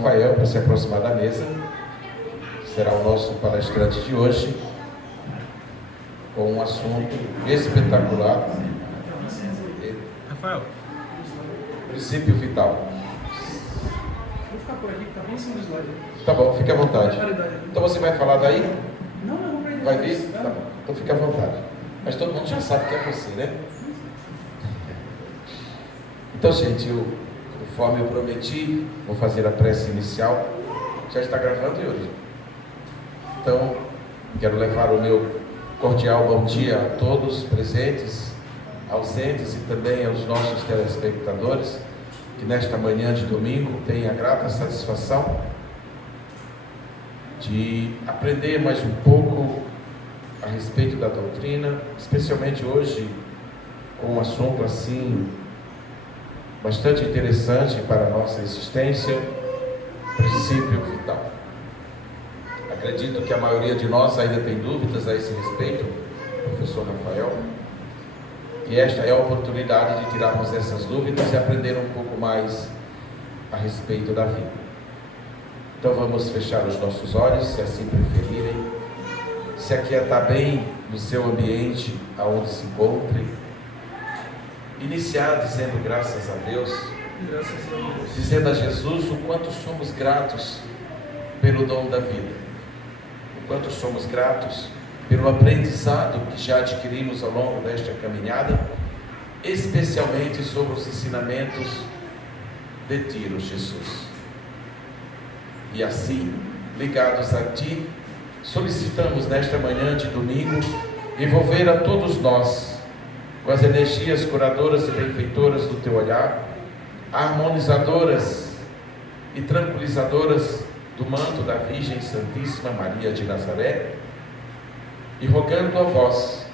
Rafael para se aproximar da mesa. Será o nosso palestrante de hoje, com um assunto espetacular. Rafael. Princípio vital. Vou ficar por aqui, que tá bem em cima do slide. Tá bom, fique à vontade. Então você vai falar daí? Não, vou pra ele. Vai vir? Tá bom, então fique à vontade. Mas todo mundo já sabe que é você, né? Então, gente, conforme eu prometi, vou fazer a prece inicial. Já está gravando, Yuri? Então, quero levar o meu cordial bom dia a todos presentes, ausentes e também aos nossos telespectadores, que nesta manhã de domingo tenham a grata satisfação de aprender mais um pouco a respeito da doutrina, especialmente hoje com um assunto assim bastante interessante para a nossa existência, princípio vital. Acredito que a maioria de nós ainda tem dúvidas a esse respeito, professor Rafael, e esta é a oportunidade de tirarmos essas dúvidas e aprender um pouco mais a respeito da vida. Então vamos fechar os nossos olhos, se assim preferirem, se aquietar bem no seu ambiente, aonde se encontre, iniciar dizendo graças a Deus, dizendo a Jesus o quanto somos gratos pelo dom da vida, o quanto somos gratos pelo aprendizado que já adquirimos ao longo desta caminhada, especialmente sobre os ensinamentos de ti, Jesus. E assim, ligados a ti, solicitamos nesta manhã de domingo envolver a todos nós com as energias curadoras e benfeitoras do teu olhar, harmonizadoras e tranquilizadoras do manto da Virgem Santíssima Maria de Nazaré, e rogando a vós,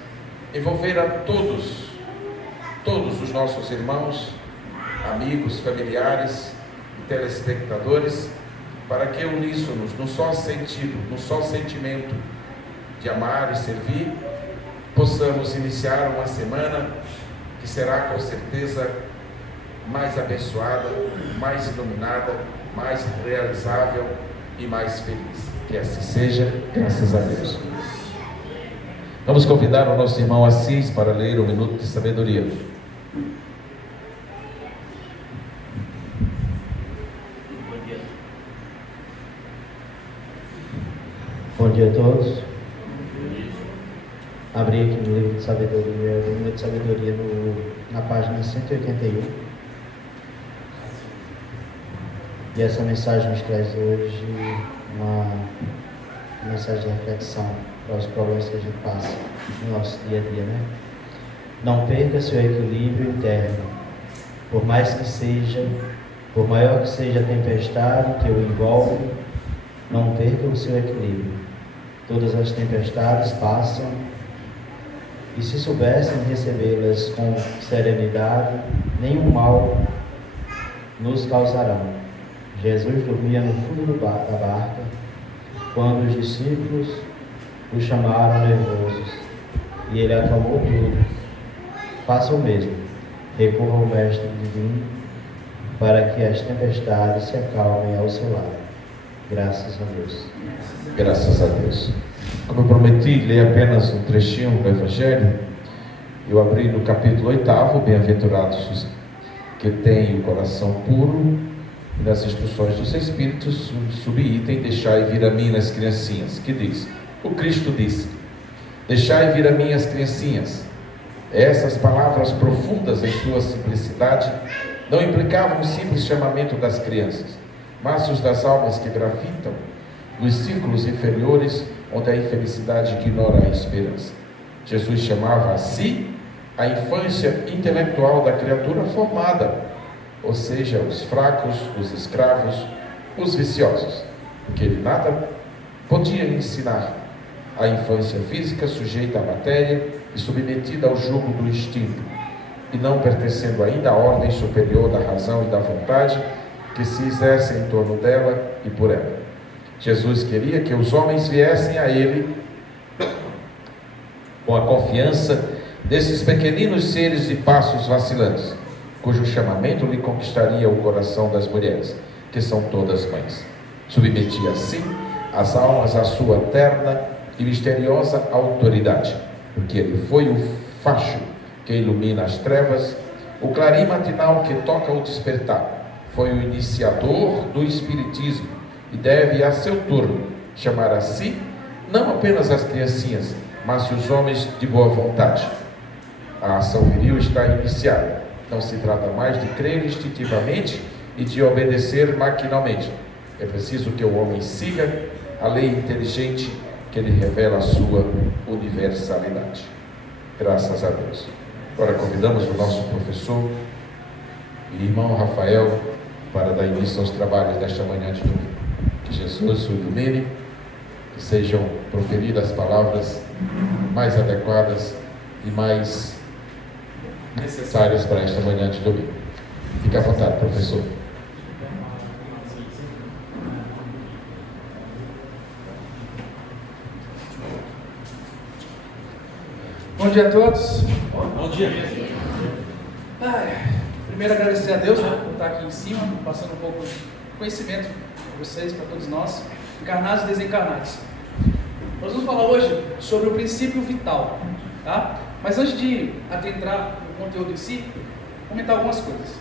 envolver a todos os nossos irmãos, amigos, familiares e telespectadores, para que uníssonos, no só sentido, no só sentimento de amar e servir, possamos iniciar uma semana que será com certeza mais abençoada, mais iluminada, mais realizável e mais feliz. Que assim seja, graças a Deus. Vamos convidar o nosso irmão Assis para ler o Minuto de Sabedoria. Bom dia a todos. Abri aqui no livro de sabedoria, o Minuto de Sabedoria na página 181. E essa mensagem nos traz hoje uma mensagem de reflexão para os problemas que a gente passa no nosso dia a dia, né? Não perca seu equilíbrio interno, por maior que seja a tempestade que o envolve, não perca o seu equilíbrio. Todas as tempestades passam, e se soubessem recebê-las com serenidade, nenhum mal nos causarão. Jesus dormia no fundo da barca, quando os discípulos o chamaram nervosos, e ele acalmou tudo. Faça o mesmo, recorra ao Mestre Divino, para que as tempestades se acalmem ao seu lado. Graças a Deus. Graças a Deus. Como eu prometi, ler apenas um trechinho do Evangelho. Eu abri no capítulo 8, bem-aventurados os que têm o coração puro, e nas instruções dos Espíritos, subitem, deixai vir a mim as criancinhas, que diz, o Cristo disse, deixai vir a mim as criancinhas. Essas palavras profundas em sua simplicidade não implicavam o simples chamamento das crianças, mas os das almas que gravitam nos círculos inferiores, onde a infelicidade ignora a esperança. Jesus chamava a si a infância intelectual da criatura formada, ou seja, os fracos, os escravos, os viciosos, porque ele nada podia ensinar. A infância física sujeita à matéria e submetida ao jugo do instinto, e não pertencendo ainda à ordem superior da razão e da vontade que se exerce em torno dela e por ela. Jesus queria que os homens viessem a ele com a confiança desses pequeninos seres de passos vacilantes, cujo chamamento lhe conquistaria o coração das mulheres, que são todas mães. Submetia assim as almas à sua eterna e misteriosa autoridade, porque ele foi o facho que ilumina as trevas, o clarim matinal que toca o despertar, foi o iniciador do espiritismo e deve, a seu turno, chamar a si não apenas as criancinhas, mas os homens de boa vontade. A ação viril está iniciada. Não se trata mais de crer instintivamente e de obedecer maquinalmente. É preciso que o homem siga a lei inteligente que lhe revela a sua universalidade. Graças a Deus. Agora convidamos o nosso professor e irmão Rafael para dar início aos trabalhos desta manhã de domingo. Que Jesus o ilumine, que sejam proferidas as palavras mais adequadas e mais necessárias para esta manhã de domingo. Fique à vontade, professor. Bom dia a todos. Bom dia. Primeiro agradecer a Deus, por estar aqui em cima, passando um pouco de conhecimento para vocês, para todos nós, encarnados e desencarnados. Nós vamos falar hoje sobre o princípio vital, tá? Mas antes de adentrar no conteúdo em si, comentar algumas coisas.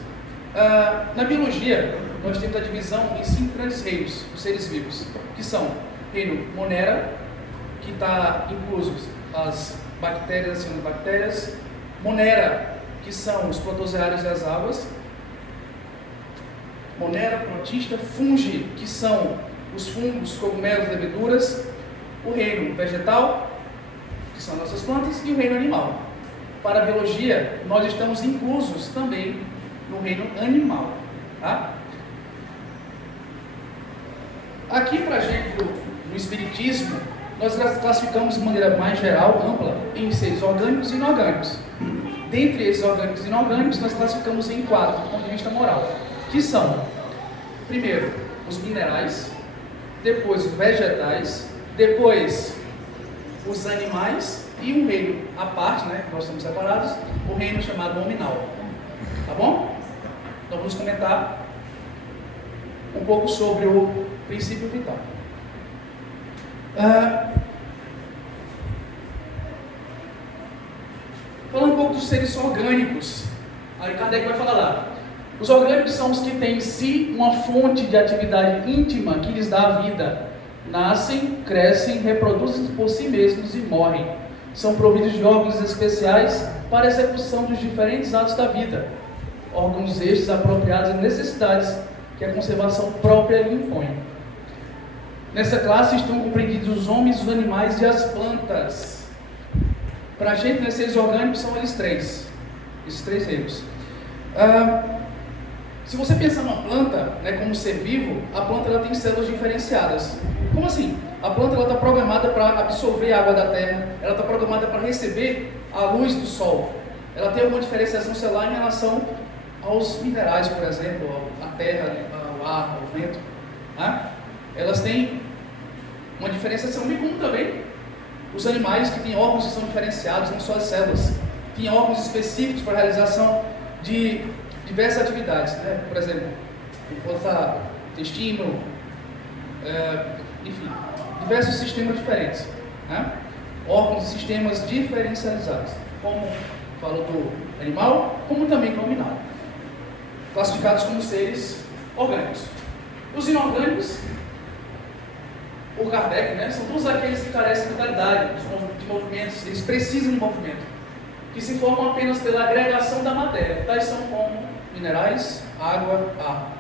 Na biologia, nós temos a divisão em 5 grandes reinos dos seres vivos, que são o reino Monera, que está incluso as bactérias, as cianobactérias, Monera, que são os protozoários e as águas, Monera, protista, Fungi, que são os fungos, cogumelos, leveduras, o reino vegetal, que são as nossas plantas, e o reino animal. Para a biologia, nós estamos inclusos também no reino animal. Tá? Aqui para a gente, no Espiritismo, nós classificamos de maneira mais geral, ampla, em seres orgânicos e inorgânicos. Dentre esses orgânicos e inorgânicos, nós classificamos em 4, do ponto de vista moral, que são, primeiro, os minerais, depois os vegetais, depois os animais e um reino à parte, né, que nós estamos separados, o reino chamado nominal. Tá bom? Então vamos comentar um pouco sobre o princípio vital. Falando um pouco dos seres orgânicos, aí Kardec vai falar lá. Os orgânicos são os que têm em si uma fonte de atividade íntima que lhes dá a vida. Nascem, crescem, reproduzem por si mesmos e morrem. São providos de órgãos especiais para a execução dos diferentes atos da vida. Órgãos estes apropriados às necessidades que a conservação própria lhe impõe. Nessa classe estão compreendidos os homens, os animais e as plantas. Para a gente, nesses seres orgânicos, são esses 3 reinos. Se você pensar numa planta, né, como ser vivo, a planta ela tem células diferenciadas. Como assim? A planta está programada para absorver a água da terra, ela está programada para receber a luz do sol. Ela tem alguma diferenciação celular em relação aos minerais, por exemplo, a terra, o ar, o vento. Né? Elas têm uma diferenciação bem comum também. Os animais que têm órgãos que são diferenciados, não só as células, têm órgãos específicos para a realização de diversas atividades, né? Por exemplo, intestino, enfim, diversos sistemas diferentes, né? Órgãos e sistemas diferencializados, como falo do animal, como também do nominal, classificados como seres orgânicos. Os inorgânicos, por Kardec, né, são todos aqueles que carecem de vitalidade, de movimentos, eles precisam de movimento, que se formam apenas pela agregação da matéria, tais são como minerais, água, ar.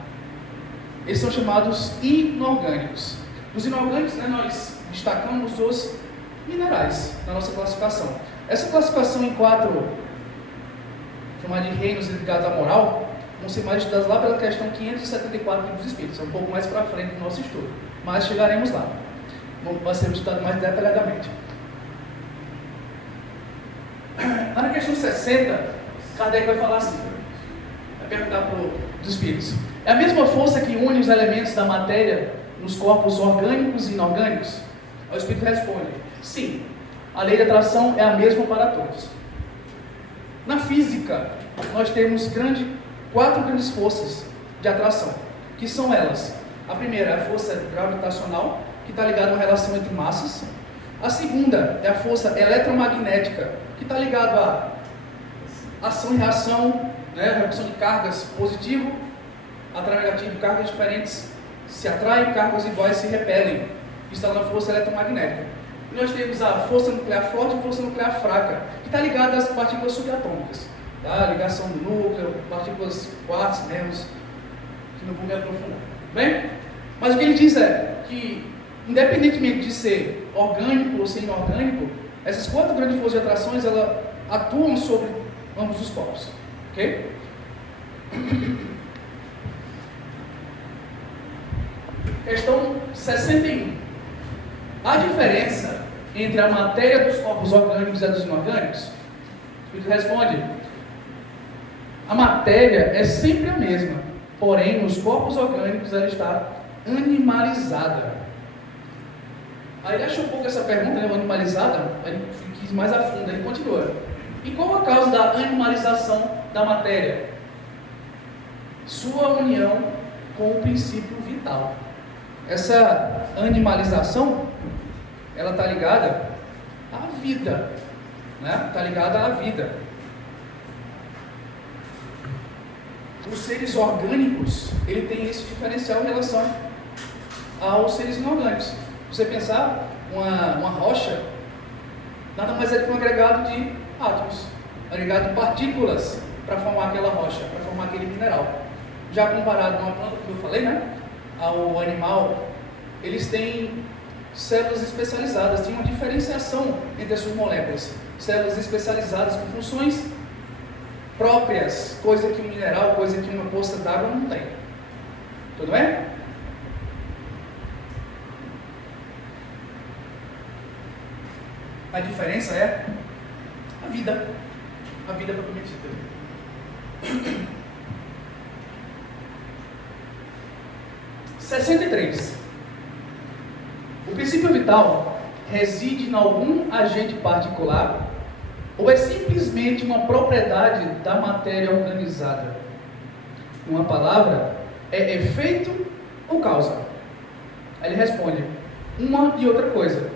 Eles são chamados inorgânicos. Os inorgânicos, né, nós destacamos os minerais na nossa classificação. Essa classificação em 4, chamada de reinos ligados à moral, vão ser mais estudados lá pela questão 574 dos Espíritos, é um pouco mais para frente do nosso estudo, mas chegaremos lá. Vai ser estudado mais detalhadamente. Na questão 60, Kardec vai falar assim, vai perguntar para os Espíritos: é a mesma força que une os elementos da matéria nos corpos orgânicos e inorgânicos? O Espírito responde: sim, a lei da atração é a mesma para todos. Na física, nós temos 4 grandes forças de atração. que são elas. A primeira é a força gravitacional, que está ligada a uma relação entre massas. A segunda é a força eletromagnética, que está ligada a ação e reação, né? Reação de cargas positivo, atrai negativo, cargas diferentes se atraem, cargas iguais se repelem. Isso está na força eletromagnética. E nós temos a força nuclear forte e a força nuclear fraca, que está ligada às partículas subatômicas. Tá? Ligação do núcleo, partículas quarks, mesmos, que não vou me aprofundar. Bem? Mas o que ele diz é que, independentemente de ser orgânico ou ser inorgânico, essas 4 grandes forças de atrações, elas atuam sobre ambos os corpos. Ok? Questão 61. A diferença entre a matéria dos corpos orgânicos e a dos inorgânicos? Ele responde: a matéria é sempre a mesma, porém nos corpos orgânicos ela está animalizada. Aí ele achou um pouco essa pergunta, né, animalizada, ele quis mais a fundo, ele continua. E qual a causa da animalização da matéria? Sua união com o princípio vital. Essa animalização, ela está ligada à vida, né? Está ligada à vida. Os seres orgânicos, ele tem esse diferencial em relação aos seres inorgânicos. Você pensar, uma rocha nada mais é que um agregado de átomos, agregado de partículas para formar aquela rocha, para formar aquele mineral. Já comparado a uma planta, como eu falei, né, ao animal, eles têm células especializadas, tem uma diferenciação entre as suas moléculas, células especializadas com funções próprias, coisa que um mineral, coisa que uma poça d'água não tem. Tudo bem? A diferença é a vida propriamente dita. 63. O princípio vital reside em algum agente particular ou é simplesmente uma propriedade da matéria organizada? Uma palavra, é efeito ou causa? Aí ele responde: uma e outra coisa.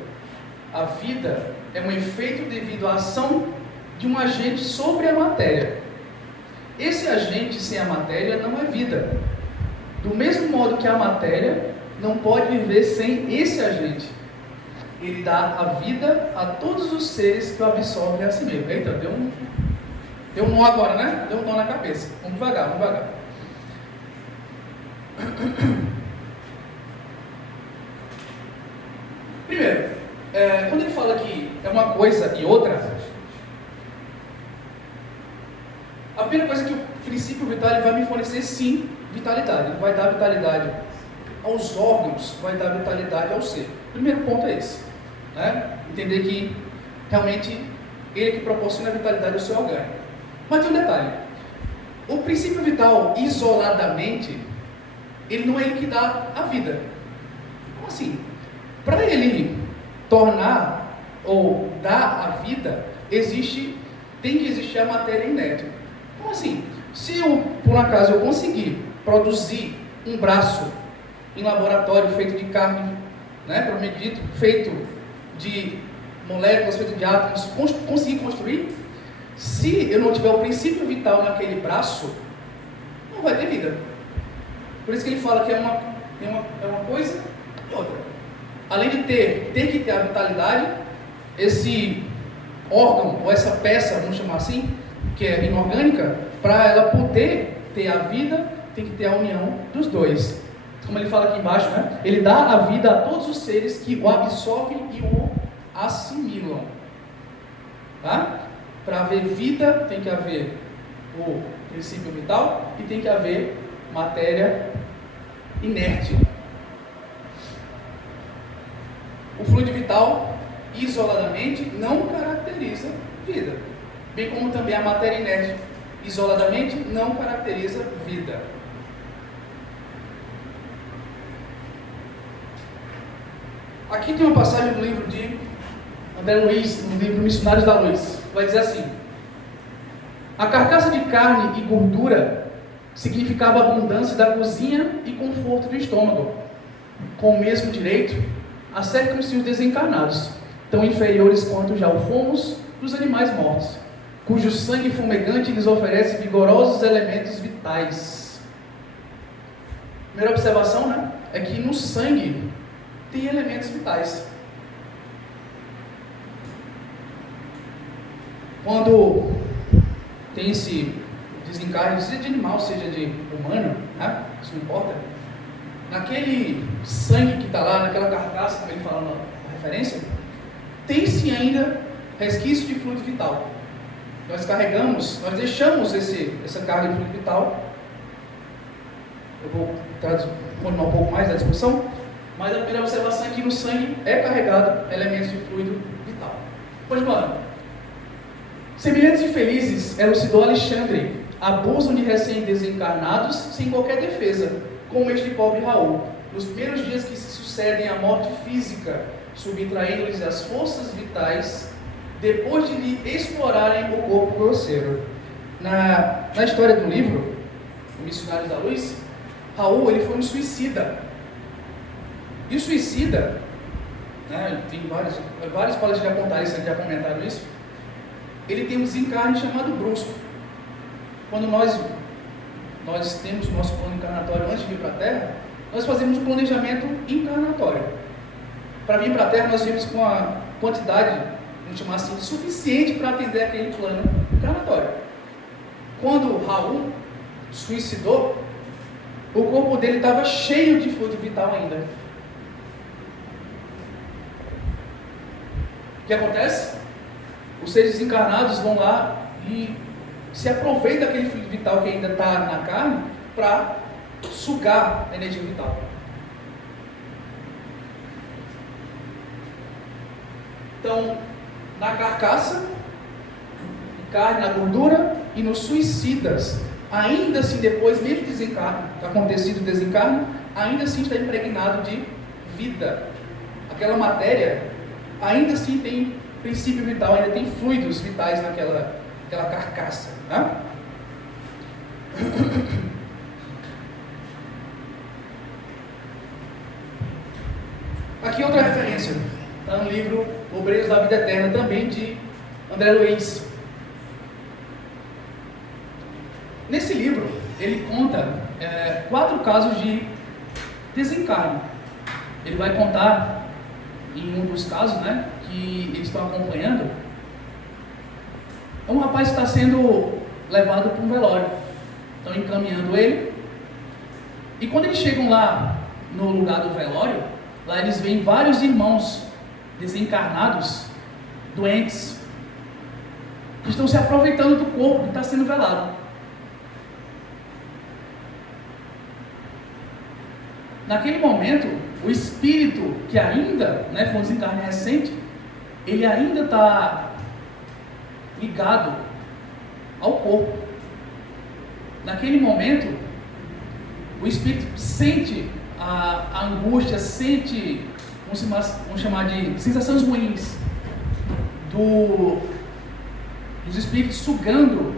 A vida é um efeito devido à ação de um agente sobre a matéria. Esse agente sem a matéria não é vida. Do mesmo modo que a matéria não pode viver sem esse agente. Ele dá a vida a todos os seres que o absorvem a si mesmo. Eita, deu um nó agora, né? Deu um nó na cabeça. Vamos devagar, vamos devagar. Primeiro, quando ele fala que é uma coisa e outra, a primeira coisa é que o princípio vital ele vai me fornecer, sim, vitalidade. Ele vai dar vitalidade aos órgãos, vai dar vitalidade ao ser. O primeiro ponto é esse, né? Entender que realmente ele que proporciona a vitalidade ao seu orgânico. Mas tem um detalhe: o princípio vital isoladamente, ele não é ele que dá a vida. Como assim? Para ele tornar ou dar a vida, tem que existir a matéria inerte. Como assim? Se eu, por um acaso, eu conseguir produzir um braço em laboratório feito de carne, né, propriamente dito, feito de moléculas, feito de átomos, conseguir construir, se eu não tiver o princípio vital naquele braço, não vai ter vida. Por isso que ele fala que é uma coisa e outra. Além de ter que ter a vitalidade, esse órgão, ou essa peça, vamos chamar assim, que é inorgânica, para ela poder ter a vida, tem que ter a união dos dois. Como ele fala aqui embaixo, né? Ele dá a vida a todos os seres que o absorvem e o assimilam. Tá? Para haver vida, tem que haver o princípio vital e tem que haver matéria inerte. O fluido vital, isoladamente, não caracteriza vida. Bem como também a matéria inerte, isoladamente, não caracteriza vida. Aqui tem uma passagem do livro de André Luiz, no livro Missionários da Luz. Vai dizer assim: a carcaça de carne e gordura significava abundância da cozinha e conforto do estômago. Com o mesmo direito, acercam-se os desencarnados, tão inferiores quanto já o fomos dos animais mortos, cujo sangue fumegante lhes oferece vigorosos elementos vitais. Primeira observação, né, é que no sangue tem elementos vitais. Quando tem esse desencarne, seja de animal, seja de humano, né, isso não importa, naquele sangue que está lá, naquela carcaça, como ele fala na referência, tem-se ainda resquício de fluido vital. Nós deixamos essa carga de fluido vital. Eu vou continuar um pouco mais da discussão, mas a primeira observação é que no sangue é carregado elementos de fluido vital. Continuando. Semelhantes infelizes, elucidou Alexandre, abusam de recém-desencarnados sem qualquer defesa, como este pobre Raul, nos primeiros dias que se sucedem à morte física, subtraindo-lhes as forças vitais, depois de lhe explorarem o corpo grosseiro. Na história do livro, O Missionário da Luz, Raul ele foi um suicida. E o suicida, né, tem vários palestras já apontaram isso, já comentaram isso, ele tem um desencarne chamado brusco. Quando nós temos o nosso plano encarnatório antes de vir para a Terra, nós fazemos um planejamento encarnatório. Para vir para a Terra, nós viemos com a quantidade, vamos chamar assim, suficiente para atender aquele plano encarnatório. Quando Raul suicidou, o corpo dele estava cheio de fluido vital ainda. O que acontece? Os seres desencarnados vão lá e se aproveitam daquele fluido vital que ainda está na carne para sugar a energia vital. Então, na carcaça, carne, na gordura e nos suicidas, ainda assim depois, mesmo desencarne, acontecido o desencarne, ainda assim está impregnado de vida. Aquela matéria ainda assim tem princípio vital, ainda tem fluidos vitais naquela carcaça, né? Aqui outra referência, está no livro Obreiros da Vida Eterna, também de André Luiz. Nesse livro, ele conta 4 casos de desencarne. Ele vai contar, em um dos casos, né, que eles estão acompanhando, um rapaz que está sendo levado para um velório. Estão encaminhando ele. E quando eles chegam lá no lugar do velório, lá eles veem vários irmãos desencarnados, doentes, que estão se aproveitando do corpo que está sendo velado. Naquele momento, o espírito que ainda, foi um desencarne recente, ele ainda está ligado ao corpo. Naquele momento, o espírito sente a angústia, sente, vamos chamar de sensações ruins dos espíritos sugando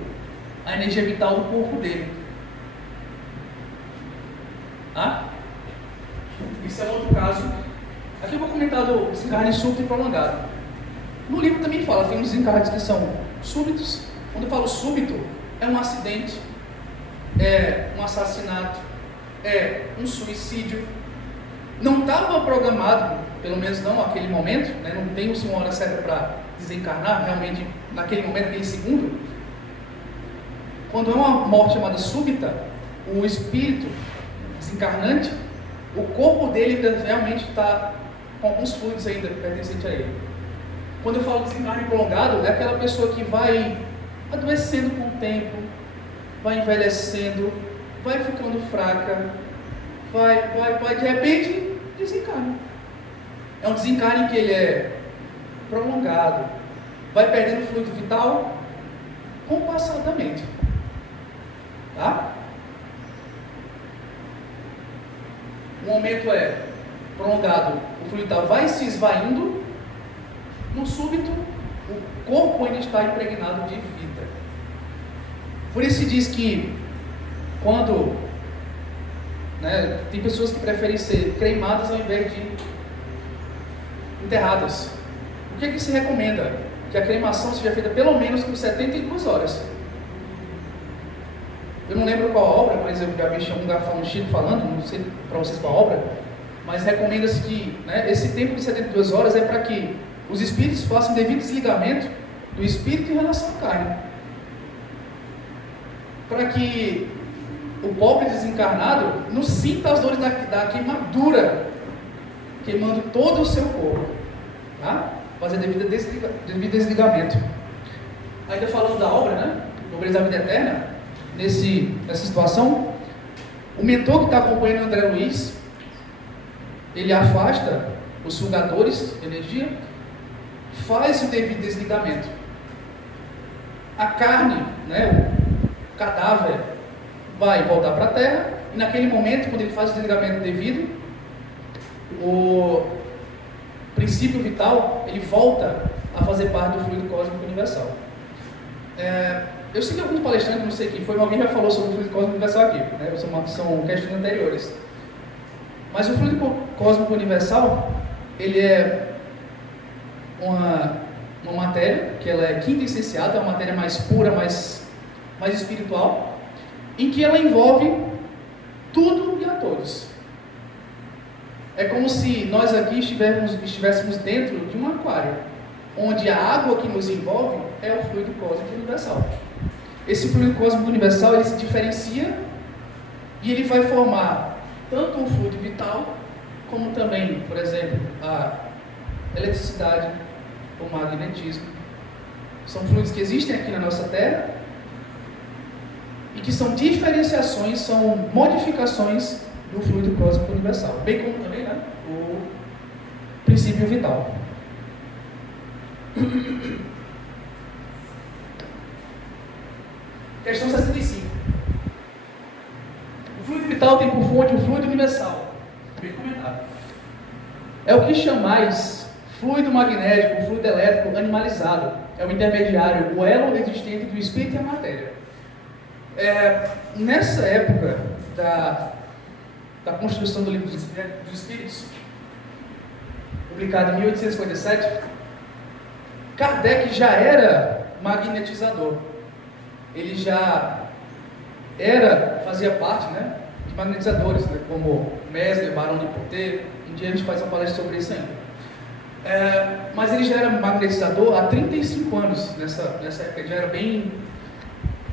a energia vital do corpo dele. Tá? Isso é outro caso. Aqui eu vou comentar do desencarne súbito e prolongado. No livro também fala, tem uns desencarnes que são súbitos. Quando eu falo súbito, é um acidente, é um assassinato, é um suicídio. Não estava programado, pelo menos não naquele momento, não tem uma hora certa para desencarnar, realmente naquele momento, naquele segundo. Quando é uma morte chamada súbita, o espírito desencarnante, o corpo dele realmente está com alguns fluidos ainda pertencentes a ele. Quando eu falo desencarne prolongado, é aquela pessoa que vai adoecendo com o tempo, vai envelhecendo, vai ficando fraca, vai, de repente, desencarne. É um desencarne que ele é prolongado, vai perdendo fluido vital compassadamente. Tá? O momento é prolongado, o fluido vital vai se esvaindo, no súbito, o corpo ainda está impregnado de vida. Por isso se diz que quando, né, tem pessoas que preferem ser cremadas ao invés de enterradas. O que é que se recomenda? Que a cremação seja feita pelo menos por 72 horas. Eu não lembro qual obra, mas eu já vi um Chico falando, não sei para vocês qual obra, mas recomenda-se que, né, esse tempo de 72 horas é para que os espíritos façam devido desligamento do espírito em relação à carne. Para que o pobre desencarnado não sinta as dores da queimadura, queimando todo o seu corpo. Tá? Fazer devido desligamento. Ainda falando da obra, né? Obreiros da Vida Eterna, nessa situação, o mentor que está acompanhando o André Luiz, ele afasta os sugadores de energia, faz o devido desligamento. A carne, né, o cadáver, vai voltar para a Terra, e naquele momento, quando ele faz o desligamento devido, o princípio vital, ele volta a fazer parte do fluido cósmico universal. Eu sei que alguns palestrantes, não sei quem foi, mas alguém já falou sobre o fluido cósmico universal aqui, né? São questões anteriores. Mas o fluido cósmico universal, ele é uma matéria, que ela é quintessenciada, é uma matéria mais pura, mais espiritual, em que ela envolve tudo e a todos. É como se nós aqui estivéssemos dentro de um aquário, onde a água que nos envolve é o fluido cósmico universal. Esse fluido cósmico universal, ele se diferencia e ele vai formar tanto o fluido vital, como também, por exemplo, a eletricidade, o magnetismo. São fluidos que existem aqui na nossa Terra e que são diferenciações, são modificações do fluido cósmico universal, bem como também, né, o princípio vital. Questão 65. O fluido vital tem por fonte o fluido universal. Bem comentado. É o que chamais fluido magnético, fluido elétrico animalizado. É o intermediário, o elo existente do espírito e a matéria. Nessa época da Constituição do Livro dos Espíritos, publicado em 1857, Kardec já era magnetizador. Ele já fazia parte, né, de magnetizadores, né, como Mesmer, Barão de Potter. Um dia a gente faz uma palestra sobre isso ainda. Mas ele já era magnetizador há 35 anos, nessa época, ele já era bem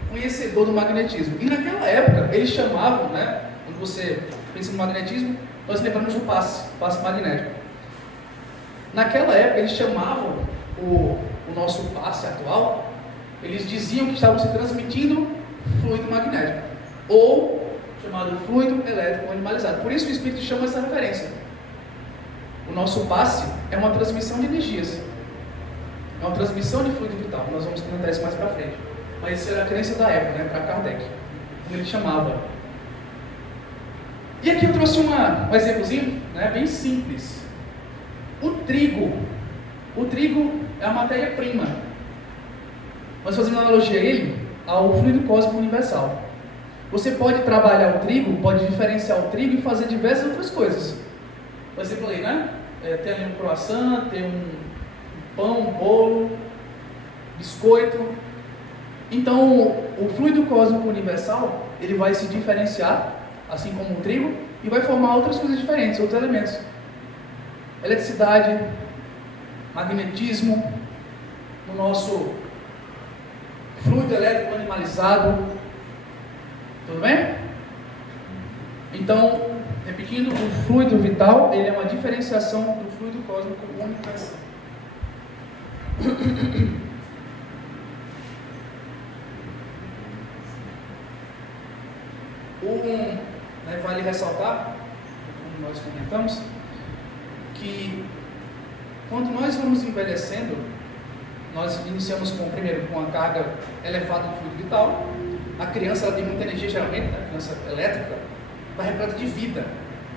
conhecedor do magnetismo. E naquela época, eles chamavam, né, quando você pensa no magnetismo, nós lembramos do passe magnético. Naquela época, eles chamavam o nosso passe atual, eles diziam que estavam se transmitindo fluido magnético, ou chamado fluido elétrico animalizado. Por isso o Espírito chama essa referência. O nosso passe é uma transmissão de energias, é uma transmissão de fluido vital. Nós vamos comentar isso mais para frente. Mas isso era a crença da época, né, para Kardec, como ele chamava. E aqui eu trouxe um exemplozinho, né, bem simples. O trigo é a matéria-prima. Nós fazemos analogia a ele ao fluido cósmico universal. Você pode trabalhar o trigo, pode diferenciar o trigo e fazer diversas outras coisas. Por exemplo aí, né? Tem ali um croissant, tem um pão, um bolo, biscoito. Então, o fluido cósmico universal, ele vai se diferenciar, assim como o trigo, e vai formar outras coisas diferentes, outros elementos. Eletricidade, magnetismo, o nosso fluido elétrico animalizado. Tudo bem? Então, repetindo, o fluido vital, ele é uma diferenciação do fluido cósmico universal. Vale ressaltar, como nós comentamos, que quando nós vamos envelhecendo, nós iniciamos primeiro com uma carga elevada do fluido vital. A criança, ela tem muita energia, geralmente, né? A criança elétrica está repleta de vida,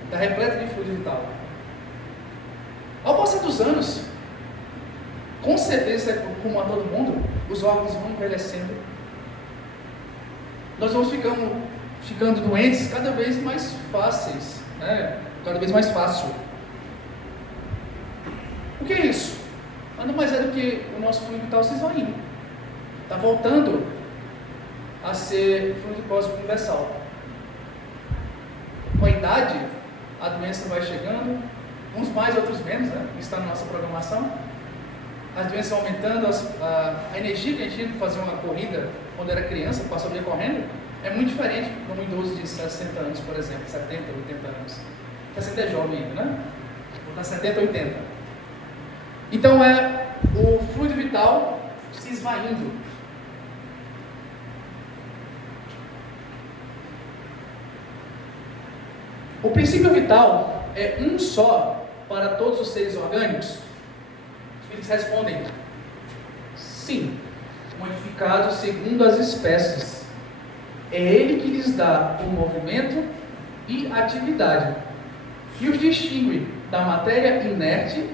está repleta de fluido vital. Ao passar dos anos, com certeza, como a todo mundo, os órgãos vão envelhecendo. Nós vamos ficando ficando doentes cada vez mais fáceis, né? Cada vez mais fácil. O que é isso? Nada mais é do que o nosso fluido vital se esvaindo. Está voltando a ser fluido cósmico universal. Com a idade, a doença vai chegando, uns mais, outros menos, né? Isso está na nossa programação. As doenças vão aumentando, a energia que a gente tinha de fazer uma corrida quando era criança, passou o dia correndo, é muito diferente de um idoso de 60 anos, por exemplo, 70, 80 anos. 60 é jovem ainda, né? Vou estar 70, 80. Então é o fluido vital se esvaindo. O princípio vital é um só para todos os seres orgânicos? Os filhos respondem: sim, modificados segundo as espécies. É ele que lhes dá o movimento e atividade, e os distingue da matéria inerte,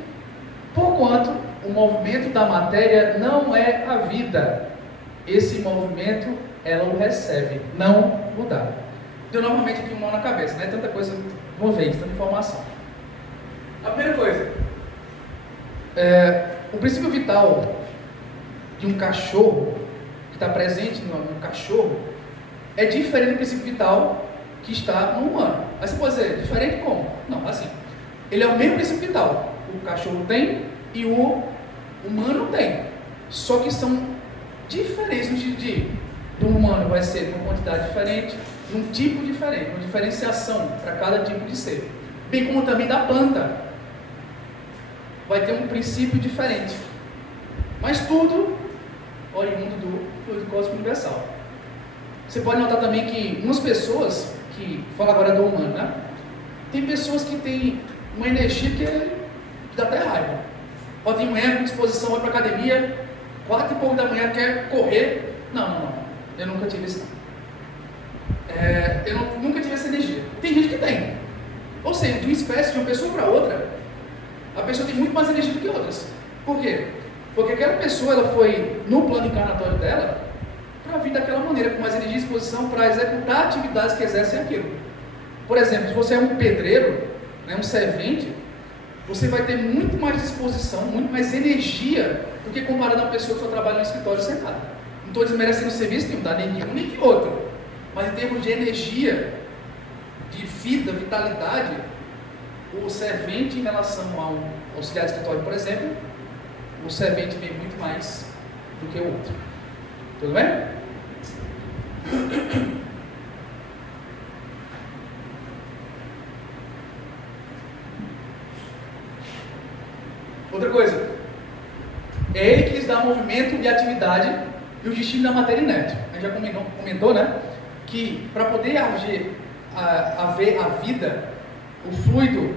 porquanto o movimento da matéria não é a vida. Esse movimento ela o recebe, não o dá. Deu novamente aqui um nó na cabeça, né? Tanta coisa de uma vez, tanta informação. A primeira coisa, o princípio vital de um cachorro, que está presente no cachorro, é diferente do princípio vital que está no humano. Aí você pode dizer, diferente como? Não, assim, ele é o mesmo princípio vital. O cachorro tem e o humano tem. Só que são diferentes no sentido do humano vai ser uma quantidade diferente, num tipo diferente, uma diferenciação para cada tipo de ser. Bem como também da planta. Vai ter um princípio diferente. Mas tudo oriundo do fluido cósmico universal. Você pode notar também que umas pessoas, que fala agora do humano, né? Tem pessoas que têm uma energia que dá até raiva. Pode ir manhã com disposição, vai para a academia, 4 e pouco da manhã quer correr. Não. Eu nunca tive isso. Eu nunca tive essa energia. Tem gente que tem. Ou seja, de uma espécie, de uma pessoa para outra, a pessoa tem muito mais energia do que outras. Por quê? Porque aquela pessoa ela foi no plano encarnatório dela para vir daquela maneira, com mais energia e disposição para executar atividades que exercem aquilo. Por exemplo, se você é um pedreiro, né, um servente, você vai ter muito mais disposição, muito mais energia do que comparado a uma pessoa que só trabalha no escritório sentada. Não estou desmerecendo o serviço nenhum, nem de um nem de outro. Mas em termos de energia, de vida, vitalidade, o servente em relação ao auxiliar de escritório, por exemplo, o servente vem muito mais do que o outro. Tudo bem? Outra coisa, é ele que lhes dá movimento e atividade e o destino da matéria inerte. A gente já comentou, né? Que para poder haver a vida, o fluido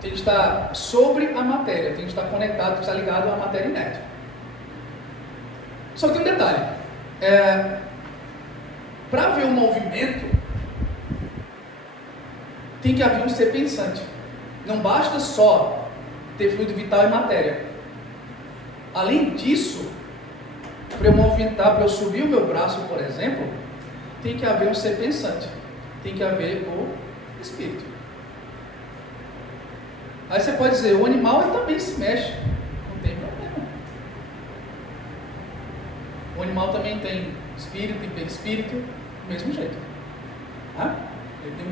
tem que estar sobre a matéria, tem que estar conectado, tem que estar ligado à matéria inerte. Só que tem um detalhe, para haver um movimento, tem que haver um ser pensante. Não basta só ter fluido vital e matéria. Além disso, para eu movimentar, para eu subir o meu braço, por exemplo, tem que haver um ser pensante, tem que haver o espírito. Aí você pode dizer, o animal ele também se mexe, não tem problema. O animal também tem espírito, tem perispírito, do mesmo jeito. Ele tem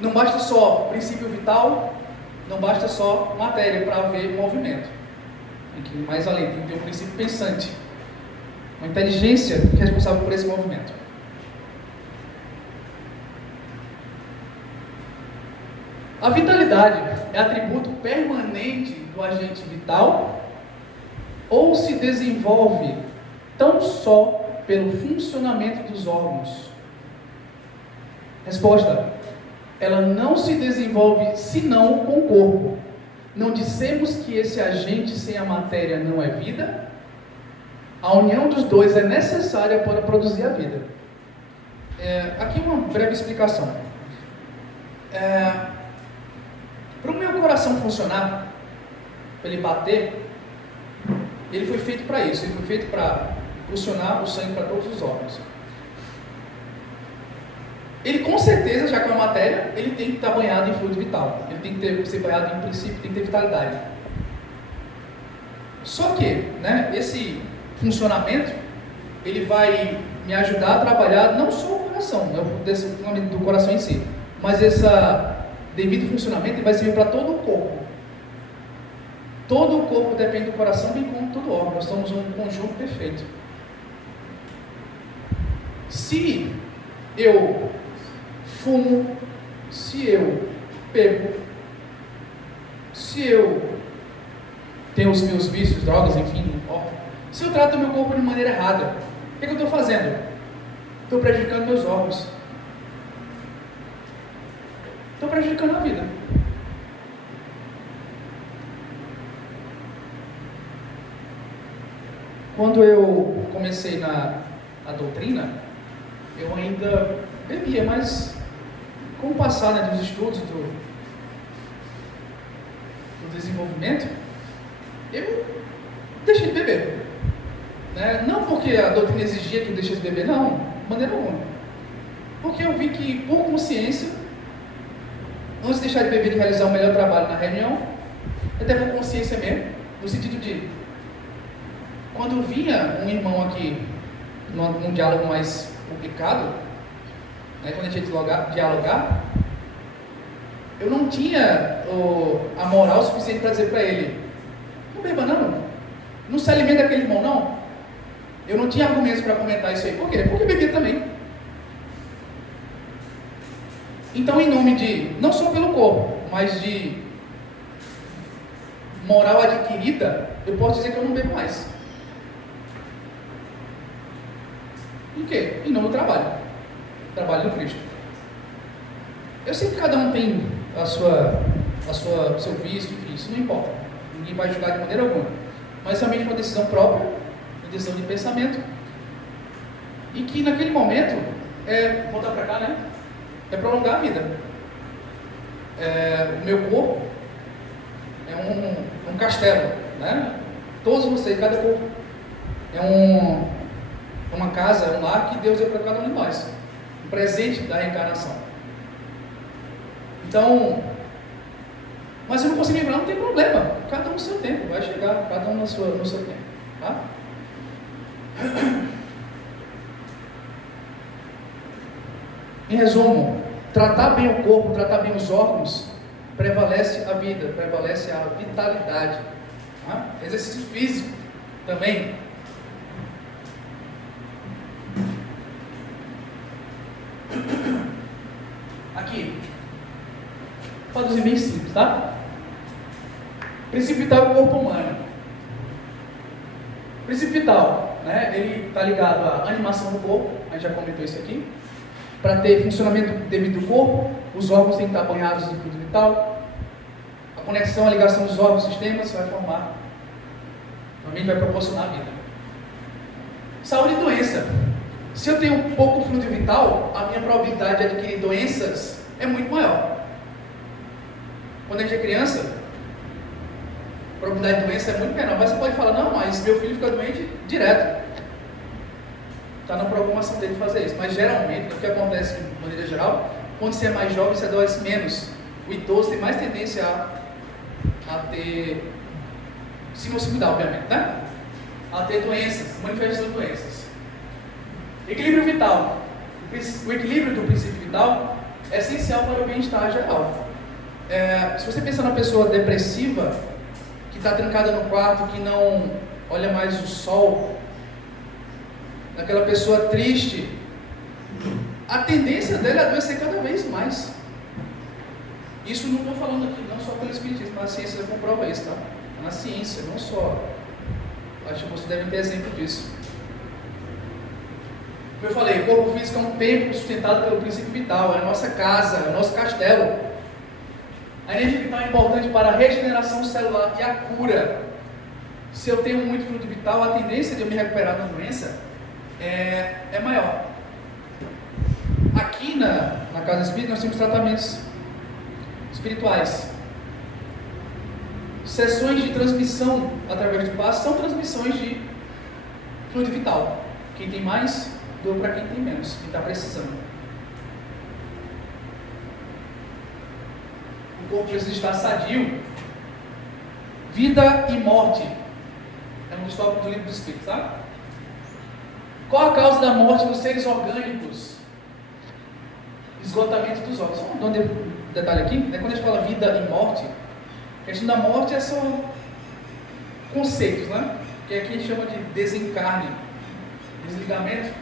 Não basta só princípio vital, não basta só matéria para haver movimento. Tem que ir mais além, tem que ter um princípio pensante, uma inteligência responsável por esse movimento. A vitalidade é atributo permanente do agente vital ou se desenvolve tão só pelo funcionamento dos órgãos? Resposta: ela não se desenvolve senão com o corpo. Não dissemos que esse agente sem a matéria não é vida? A união dos dois é necessária para produzir a vida. Aqui uma breve explicação. Para o meu coração funcionar, para ele bater, ele foi feito para isso. Ele foi feito para impulsionar o sangue para todos os órgãos. ele com certeza, já que é uma matéria, ele tem que estar banhado em fluido vital. Ele tem que ser banhado em princípio, tem que ter vitalidade. Só que, né, esse funcionamento, ele vai me ajudar a trabalhar não só o coração, né, do coração em si, mas esse devido funcionamento ele vai servir para todo o corpo. Todo o corpo depende do coração, bem como todo órgão. Nós somos um conjunto perfeito. Se eu fumo, se eu bebo, se eu tenho os meus vícios, drogas, enfim, não importa. Se eu trato o meu corpo de maneira errada, o que eu estou fazendo? Estou prejudicando meus órgãos. Estou prejudicando a vida. Quando eu comecei na doutrina, eu ainda bebia, mas com o passar, né, dos estudos, do desenvolvimento, eu deixei de beber. Né? Não porque a doutrina exigia que eu deixasse de beber, não, de maneira alguma. Porque eu vi que, por consciência, antes de deixar de beber e realizar o melhor trabalho na reunião, eu teve uma consciência mesmo, no sentido de, quando vinha um irmão aqui, num diálogo mais complicado, né, quando a gente ia dialogar, eu não tinha a moral suficiente para dizer para ele, não beba não se alimenta daquele irmão não. Eu não tinha argumentos para comentar isso aí. Por quê? Porque bebia também. Então, em nome de, não só pelo corpo, mas de moral adquirida, eu posso dizer que eu não bebo mais. Em quê? Em nome do trabalho. Trabalho do Cristo. Eu sei que cada um tem o seu vício, enfim, isso não importa. Ninguém vai julgar de maneira alguma. Mas realmente uma decisão própria, uma decisão de pensamento. E que naquele momento, voltar para cá, né? É prolongar a vida. O meu corpo é um castelo, né? Todos vocês, cada corpo é uma casa, é um lar que Deus deu para cada um de nós, um presente da reencarnação. Então, mas se eu não conseguir lembrar, não tem problema, cada um no seu tempo, vai chegar, cada um no seu tempo, tá? Em resumo, tratar bem o corpo, tratar bem os órgãos, prevalece a vida, prevalece a vitalidade. Tá? Exercício físico também. Aqui, vou traduzir bem simples, tá? Princípio vital é o corpo humano. Princípio vital, né? Ele está ligado à animação do corpo, a gente já comentou isso aqui. Para ter funcionamento devido do corpo, os órgãos têm que estar banhados em fluido vital. A conexão, a ligação dos órgãos e sistemas vai formar, também vai proporcionar a vida. Saúde e doença. Se eu tenho pouco fluido vital, a minha probabilidade de adquirir doenças é muito maior. Quando a gente é criança, a probabilidade de doença é muito menor. Mas você pode falar, não, mas meu filho fica doente direto. Está na programação dele fazer isso. Mas geralmente, o que acontece de maneira geral, quando você é mais jovem, você adoece menos. O idoso tem mais tendência a ter, se não se cuidar, obviamente, né? A ter doenças, manifestação de doenças. Equilíbrio vital. O equilíbrio do princípio vital é essencial para o bem-estar geral. Se você pensar numa pessoa depressiva, que está trancada no quarto, que não olha mais o sol, naquela pessoa triste, a tendência dela é adoecer cada vez mais. Isso não estou falando aqui, não só pelo espiritismo, mas a ciência comprova isso, tá? Na ciência, não só. Acho que vocês devem ter exemplo disso. Como eu falei, o corpo físico é um templo sustentado pelo princípio vital, é a nossa casa, é o nosso castelo. A energia vital é importante para a regeneração celular e a cura. Se eu tenho muito fluido vital, a tendência de eu me recuperar da doença é maior. Aqui na Casa Espírita nós temos tratamentos espirituais. Sessões de transmissão através do passe são transmissões de fluido vital. Quem tem mais, doa para quem tem menos, quem está precisando. corpo precisa estar sadio. Vida e morte é um dos tópicos do livro dos Espíritos, tá? Qual a causa da morte dos seres orgânicos? Esgotamento dos órgãos. Só um detalhe aqui, né? Quando a gente fala vida e morte, a questão da morte é só conceitos, né? Que aqui a gente chama de desencarne, desligamento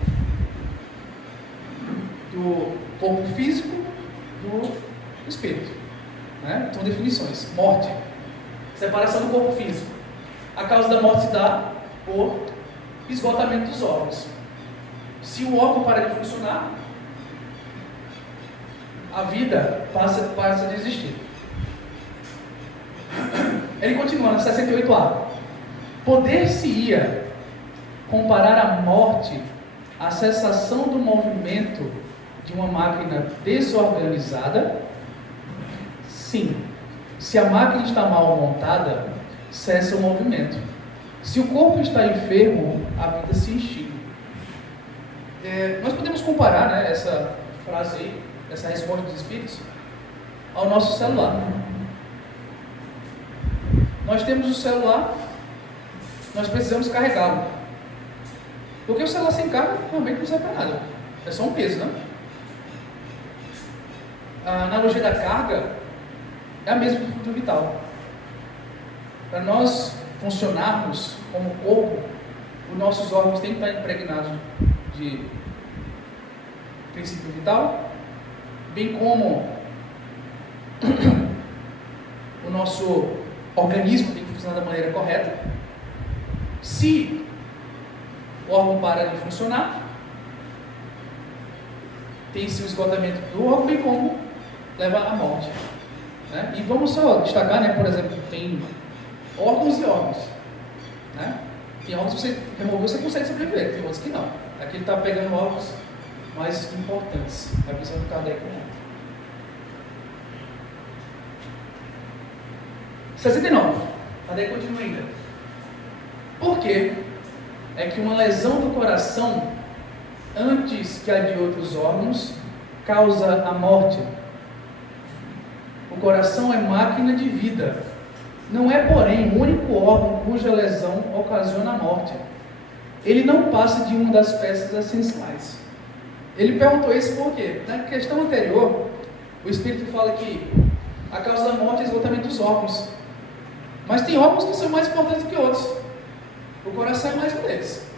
do corpo físico do espírito, né? Então, definições: morte, separação do corpo físico. A causa da morte se dá por esgotamento dos órgãos. Se o órgão para de funcionar, a vida passa a existir. Ele continua no 68a. Poder-se-ia comparar a morte à cessação do movimento de uma máquina desorganizada? Sim. Se a máquina está mal montada, cessa o movimento. Se o corpo está enfermo, a vida se extingue. Nós podemos comparar, né, essa frase aí, essa resposta dos Espíritos, ao nosso celular. Nós temos o celular, nós precisamos carregá-lo. Porque o celular sem carga realmente não serve para nada. É só um peso, né? A analogia da carga é a mesma do fluido vital. Para nós funcionarmos como corpo, os nossos órgãos têm que estar impregnados de princípio vital, bem como o nosso organismo tem que funcionar da maneira correta. Se o órgão para de funcionar, tem-se o esgotamento do órgão, bem como leva à morte, né? E vamos só destacar, né, por exemplo, tem órgãos e órgãos, né? Tem órgãos que você removeu, você consegue sobreviver, tem outros que não. Aqui ele está pegando órgãos mais importantes, a visão do Kardec. 69. Kardec continua ainda. Por que é que uma lesão do coração, antes que a de outros órgãos, causa a morte? O coração é máquina de vida. Não é, porém, o único órgão cuja lesão ocasiona a morte. Ele não passa de uma das peças essenciais. Ele perguntou isso por quê? Na questão anterior, o Espírito fala que a causa da morte é esgotamento dos órgãos. Mas tem órgãos que são mais importantes do que outros. O coração é mais um deles,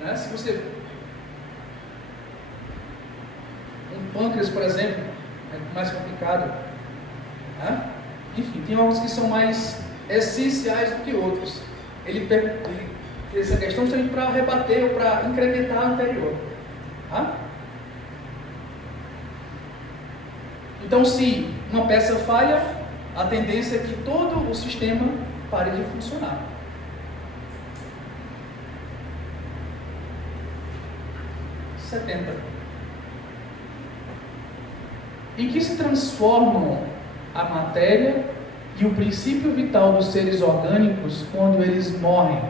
né? Se você... Um pâncreas, por exemplo, é mais complicado, né? Enfim, tem órgãos que são mais essenciais do que outros. Ele fez essa questão justamente para rebater ou para incrementar a anterior, tá? Então, se uma peça falha, a tendência é que todo o sistema pare de funcionar. Em que se transformam a matéria e o princípio vital dos seres orgânicos quando eles morrem?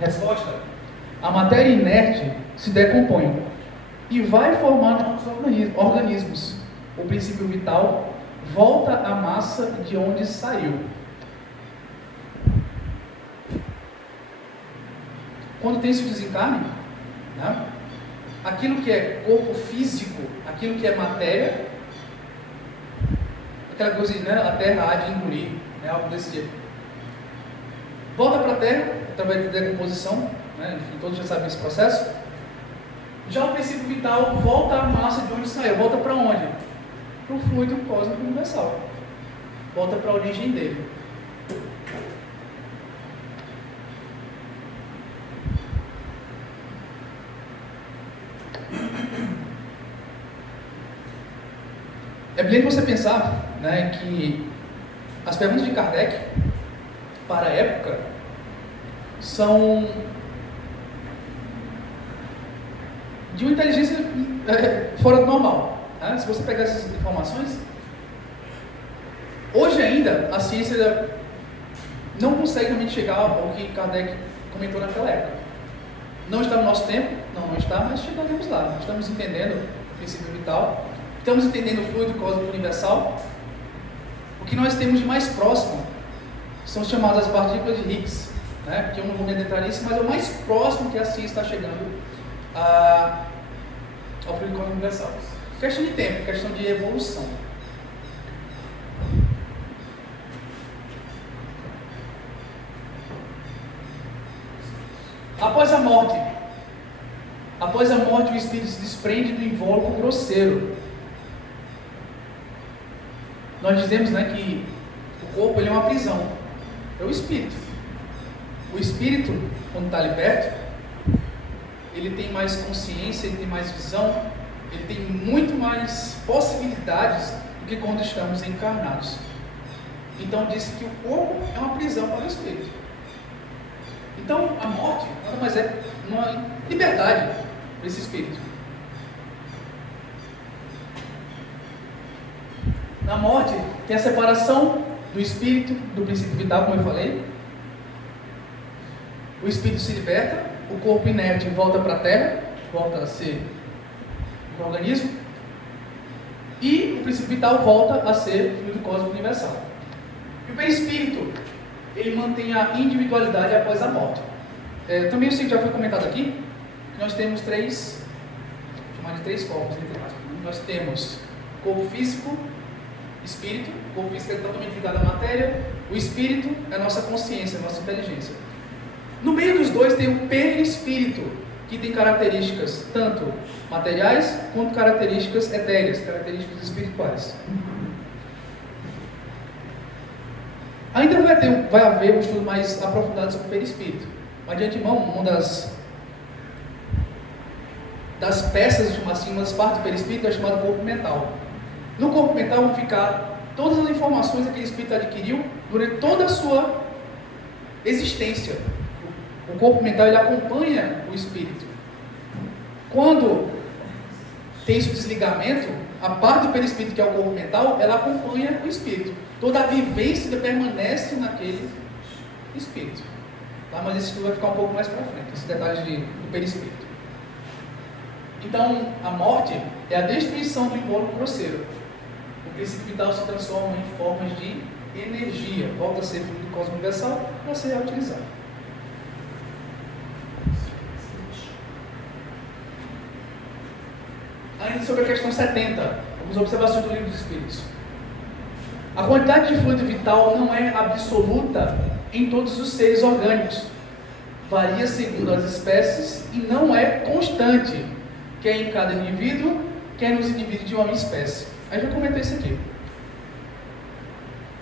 Resposta: a matéria inerte se decompõe e vai formar novos organismos. O princípio vital volta à massa de onde saiu. Quando tem esse desencarne, né, aquilo que é corpo físico, aquilo que é matéria, aquela coisa, né, a terra há de engolir, né, algo desse tipo, volta para a terra, através da decomposição, né, enfim, todos já sabem esse processo. Já o princípio vital volta à massa de onde saiu. Volta para onde? Para o fluido cósmico universal. Volta para a origem dele. É bem você pensar, né, que as perguntas de Kardec para a época são de uma inteligência fora do normal, né? Se você pegar essas informações, hoje ainda a ciência não consegue realmente chegar ao que Kardec comentou naquela época. Não está no nosso tempo, não está, mas chegaremos lá. Nós estamos entendendo o princípio vital, estamos entendendo o fluido cósmico universal, que nós temos de mais próximo são chamadas partículas de Higgs, né? Que eu não vou me adentrar nisso, mas é o mais próximo que a ciência está chegando ao fluido cósmico universal. Questão de tempo, questão de evolução. Após a morte, o espírito se desprende do invólucro grosseiro. Nós dizemos, né, que o corpo ele é uma prisão, é o espírito. O espírito, quando está ali perto, ele tem mais consciência, ele tem mais visão, ele tem muito mais possibilidades do que quando estamos encarnados. Então disse que o corpo é uma prisão para o espírito. Então a morte nada mais é uma liberdade para esse espírito. Na morte tem a separação do espírito do princípio vital, como eu falei. O espírito se liberta, o corpo inerte volta para a terra, volta a ser um organismo, e o princípio vital volta a ser fluido cósmico universal. E o perispírito, ele mantém a individualidade após a morte. Também eu sei que já foi comentado aqui, que nós temos três corpos, entre aspas. Nós temos corpo físico, espírito. O corpo físico é totalmente ligado à matéria, o espírito é a nossa consciência, a nossa inteligência. No meio dos dois tem o perispírito, que tem características tanto materiais quanto características etéreas, características espirituais. Ainda vai haver um estudo mais aprofundado sobre o perispírito. Mas de antemão, uma das peças, uma das partes do perispírito é chamado corpo mental. No corpo mental vão ficar todas as informações que aquele espírito adquiriu durante toda a sua existência. O corpo mental ele acompanha o espírito. Quando tem esse desligamento, a parte do perispírito, que é o corpo mental, ela acompanha o espírito. Toda a vivência permanece naquele espírito. Tá? Mas esse estudo vai ficar um pouco mais para frente, esse detalhe do perispírito. Então, a morte é a destruição do invólucro grosseiro. O princípio vital se transforma em formas de energia, volta a ser fluido cósmico universal para ser reutilizado. Ainda sobre a questão 70, algumas observações do livro dos Espíritos. A quantidade de fluido vital não é absoluta em todos os seres orgânicos. Varia segundo as espécies e não é constante, quer em cada indivíduo, quer nos indivíduos de uma mesma espécie. Aí já comentei isso aqui.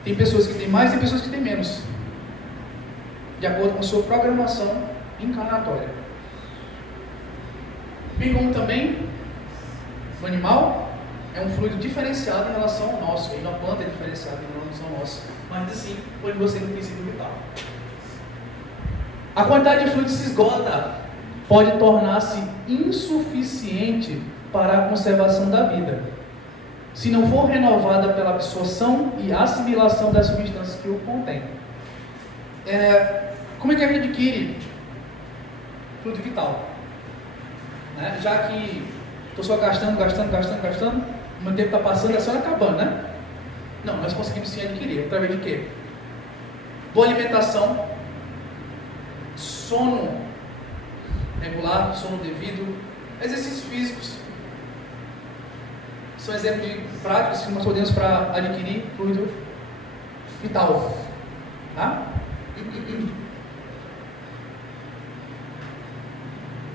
Tem pessoas que têm mais e pessoas que têm menos, de acordo com a sua programação encarnatória. Bem como também o animal é um fluido diferenciado em relação ao nosso, e uma planta é diferenciada em relação ao nosso, mas assim, pode você no princípio vital. A quantidade de fluido se esgota, pode tornar-se insuficiente para a conservação da vida, se não for renovada pela absorção e assimilação das substâncias que o contêm. Como é que a gente adquire fluido vital? Já que estou só gastando, o meu tempo está passando, é só acabando, né? Não, nós conseguimos sim adquirir. Através de quê? Boa alimentação, sono regular, sono devido, exercícios físicos. São exemplos de práticas que nós podemos para adquirir fluido vital. Tá?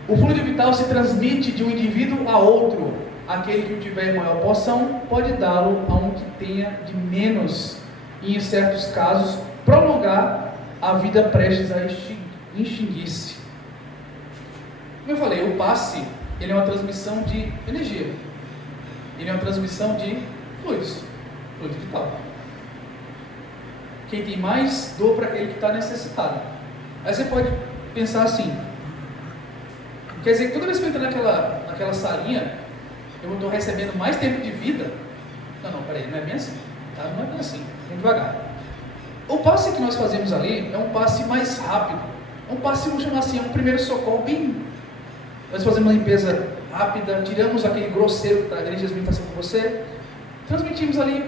O fluido vital se transmite de um indivíduo a outro. Aquele que tiver maior porção pode dá-lo a um que tenha de menos, e em certos casos prolongar a vida prestes a extinguir-se. Como eu falei, o passe ele é uma transmissão de energia, ele é uma transmissão de fluidos, fluido vital. Quem tem mais, doa para aquele que está necessitado. Aí você pode pensar assim: quer dizer que toda vez que eu entro naquela salinha, eu estou recebendo mais tempo de vida? Não, peraí, não é bem assim. Tá? Não é bem assim, vamos devagar. O passe que nós fazemos ali é um passe mais rápido. É um passe, vamos chamar assim, é um primeiro socorro bem... Nós fazemos uma limpeza rápida, tiramos aquele grosseiro que a energia está sendo com você, transmitimos ali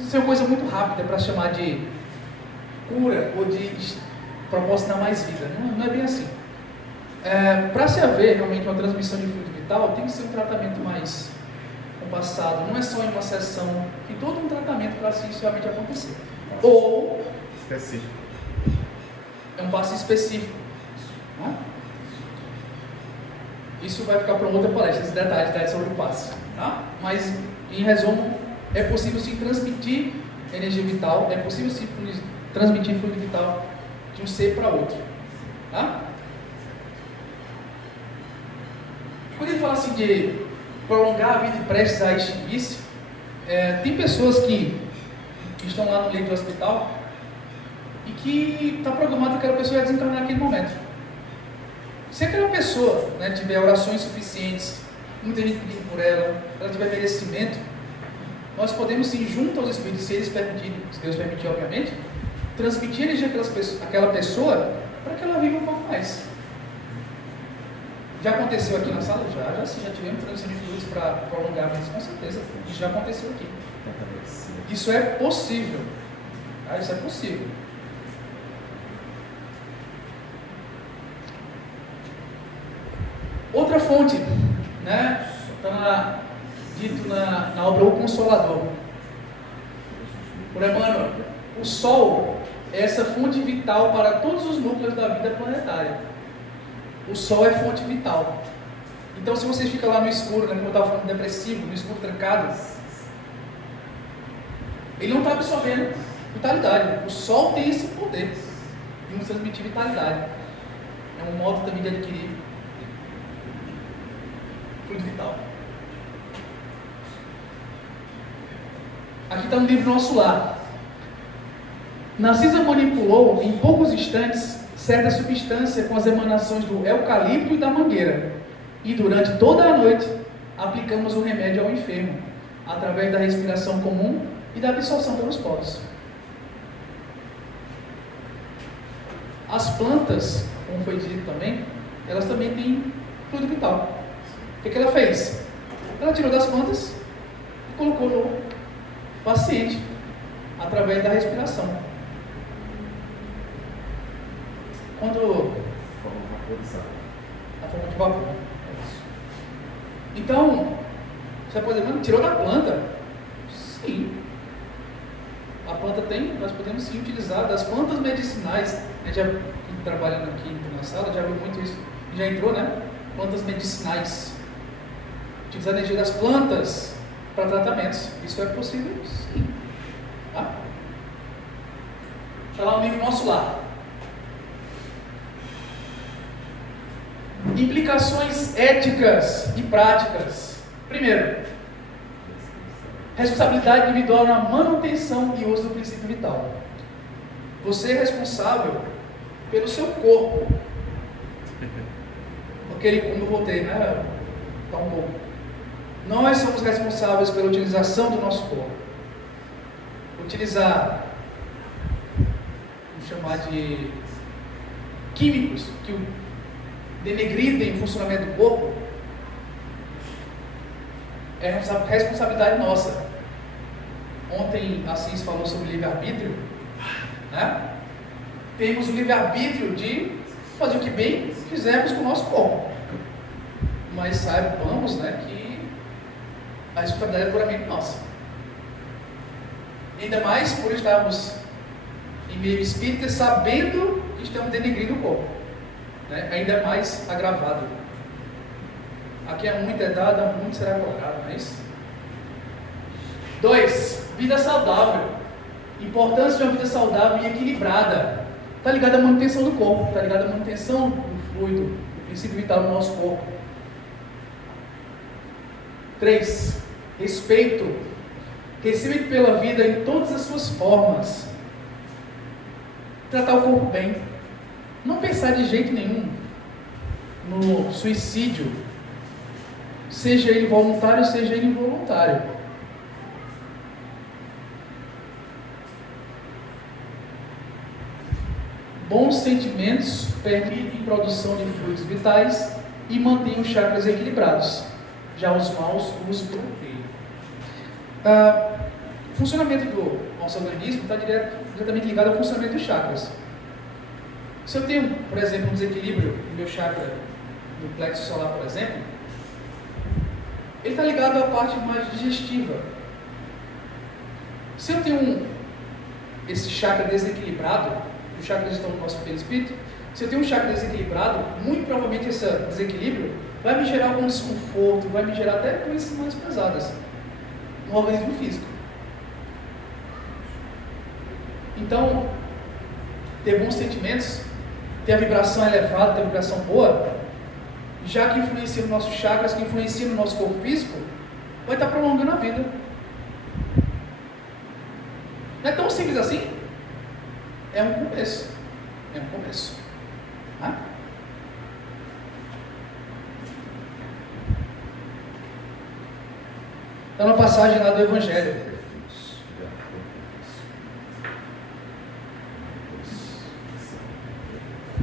Isso é uma coisa muito rápida para chamar de cura ou de proporcionar mais vida. Não é bem assim. Para se haver realmente uma transmissão de fluido vital, tem que ser um tratamento mais compassado. Não é só em uma sessão, tem todo um tratamento para isso realmente acontecer. Ou específico. É um passe específico. Né? Isso vai ficar para outra palestra, esses detalhes sobre o passe. Tá? Mas, em resumo, é possível sim transmitir energia vital, é possível sim transmitir fluido vital de um ser para outro. Tá? E quando ele fala assim de prolongar a vida e prestes a extinguir-se, tem pessoas que estão lá no leito do hospital e que está programado que aquela pessoa vai desencarnar naquele momento. Se aquela pessoa, né, tiver orações suficientes, muita gente pedindo por ela tiver merecimento, nós podemos sim, junto aos Espíritos, se eles permitirem, se Deus permitir, obviamente, transmitir energia àquela pessoa para que ela viva um pouco mais. Já aconteceu aqui na sala? Já tivemos transmissão de fluidos para prolongar a vida, com certeza. Isso já aconteceu aqui. Isso é possível. Tá? Isso é possível. Outra fonte, né? Está dito na obra O Consolador. Por Emmanuel, o Sol é essa fonte vital para todos os núcleos da vida planetária. O Sol é fonte vital. Então, se vocês ficam lá no escuro, né, como eu estava falando, depressivo, no escuro trancado, ele não está absorvendo vitalidade. O Sol tem esse poder de nos transmitir vitalidade. É um modo também de adquirir fluido vital. Aqui está no livro Nosso Lar. Narcisa manipulou em poucos instantes certa substância com as emanações do eucalipto e da mangueira, e durante toda a noite aplicamos o remédio ao enfermo, através da respiração comum e da absorção pelos poros. As plantas, como foi dito também, elas também têm fluido vital. O que ela fez? Ela tirou das plantas e colocou no paciente, através da respiração. Quando a forma de vapor. Então, você pode dizer, tirou da planta? Sim. A planta tem, nós podemos sim utilizar das plantas medicinais. A gente já trabalhando aqui na sala, já viu muito isso. Já entrou, né? Plantas medicinais. Utilizar a energia das plantas para tratamentos. Isso é possível? Sim. Tá? Está lá no livro Nosso Lar. Implicações éticas e práticas. Primeiro, responsabilidade individual na manutenção e uso do princípio vital. Você é responsável pelo seu corpo. Quando eu voltei, né? Tá um pouco. Nós somos responsáveis pela utilização do nosso corpo. Utilizar, vamos chamar de químicos que denegridem o funcionamento do corpo, é responsabilidade nossa. Ontem Assis falou sobre livre-arbítrio, né? Temos o livre-arbítrio de fazer o que bem fizermos com o nosso corpo, mas saibamos, né, que a responsabilidade é puramente nossa. Ainda mais por estarmos em meio espírita, sabendo que estamos denegrindo o corpo, né? Ainda mais agravado. Aqui é muito dado, muito será cobrado, não é isso? 2. Vida saudável. Importância de uma vida saudável e equilibrada. Está ligado à manutenção do corpo, está ligado à manutenção do fluido, do princípio vital do nosso corpo. 3. Respeito. Respeito pela vida em todas as suas formas. Tratar o corpo bem. Não pensar de jeito nenhum no suicídio, seja ele voluntário, seja ele involuntário. Bons sentimentos permitem produção de fluidos vitais e mantêm os chakras equilibrados. Já os maus os bloqueiam. funcionamento do nosso organismo está diretamente ligado ao funcionamento dos chakras. Se eu tenho, por exemplo, um desequilíbrio no meu chakra, no plexo solar, por exemplo, ele está ligado à parte mais digestiva. Se eu tenho esse chakra desequilibrado, os chakras estão no nosso perispírito, se eu tenho um chakra desequilibrado, muito provavelmente esse desequilíbrio vai me gerar algum desconforto, vai me gerar até doenças mais pesadas no organismo físico. Então, ter bons sentimentos, ter a vibração elevada, ter a vibração boa, já que influencia nos nossos chakras, que influencia no nosso corpo físico, vai estar prolongando a vida. Não é tão simples assim? É um começo. É um começo. Tá? Está na passagem lá do Evangelho.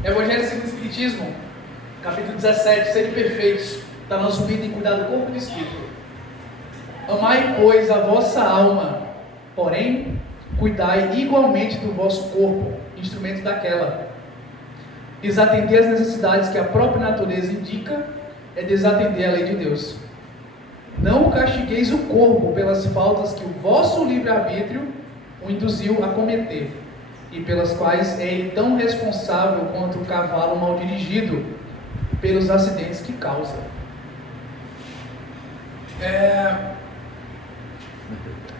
Evangelho segundo o Espiritismo, capítulo 17, serem perfeitos, está na subida em cuidar do corpo e do espírito. Amai, pois, a vossa alma, porém, cuidai igualmente do vosso corpo, instrumento daquela. Desatender as necessidades que a própria natureza indica é desatender a lei de Deus. Não castigueis o corpo pelas faltas que o vosso livre-arbítrio o induziu a cometer, e pelas quais é ele tão responsável quanto o cavalo mal dirigido pelos acidentes que causa.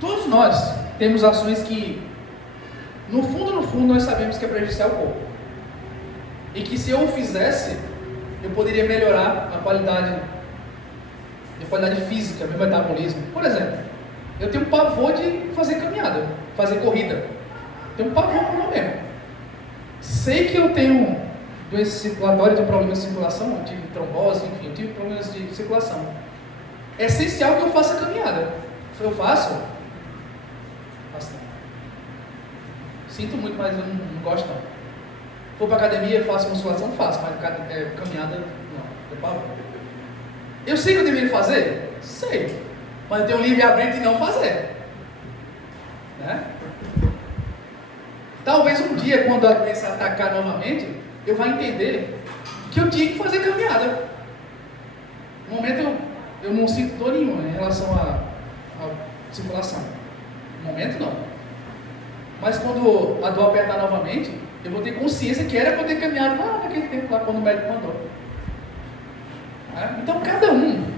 Todos nós temos ações que, no fundo, nós sabemos que é prejudicial ao corpo. E que se eu o fizesse, eu poderia melhorar a qualidade física, meu metabolismo. Por exemplo, eu tenho pavor de fazer caminhada, fazer corrida. Tenho pavor por mim mesmo. Sei que eu tenho doença circulatória, tenho problemas de circulação, eu tive trombose, enfim, eu tive problemas de circulação. É essencial que eu faça caminhada. Eu faço? Faço não. Sinto muito, mas eu não gosto não. Vou para academia, faço musculação, faço, mas caminhada não, eu pavor. Eu sei que eu deveria fazer? Sei. Mas eu tenho livre-arbítrio de não fazer. Né? Talvez um dia, quando a doença atacar novamente, eu vá entender que eu tinha que fazer caminhada. No momento eu não sinto dor nenhuma em relação à circulação. No momento não. Mas quando a dor apertar novamente, eu vou ter consciência que era para eu ter caminhado lá naquele tempo lá quando o médico mandou. Então cada um